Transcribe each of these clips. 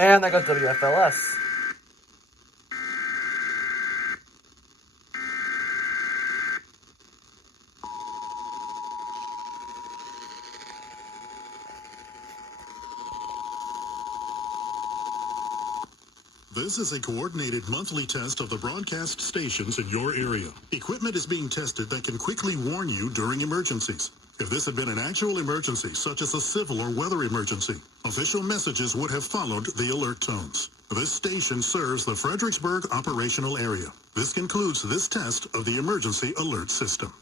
And there goes WFLS. This is a coordinated monthly test of the broadcast stations in your area. Equipment is being tested that can quickly warn you during emergencies. If this had been an actual emergency, such as a civil or weather emergency, official messages would have followed the alert tones. This station serves the Fredericksburg operational area. This concludes this test of the emergency alert system.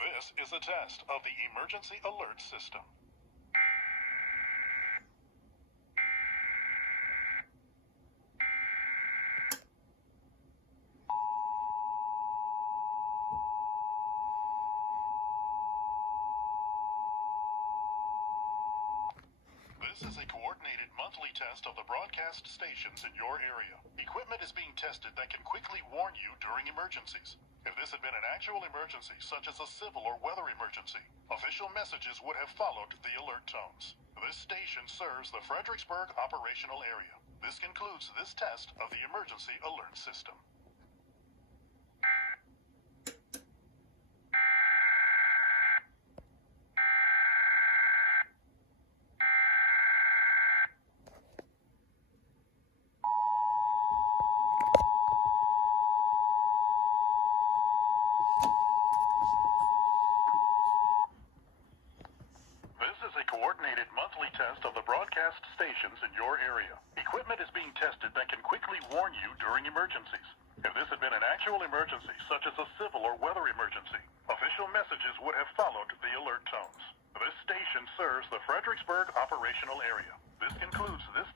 This is a test of the emergency alert system. This is a coordinated monthly test of the broadcast stations in your area. Equipment is being tested that can quickly warn you during emergencies. If this had been an actual emergency, such as a civil or weather emergency, official messages would have followed the alert tones. This station serves the Fredericksburg operational area. This concludes this test of the emergency alert system. This is a coordinated monthly test of the broadcast stations in your area. Equipment is being tested that can quickly warn you during emergencies. If this had been an actual emergency, such as a civil or weather emergency, official messages would have followed the alert tones. This station serves the Fredericksburg operational area. This concludes this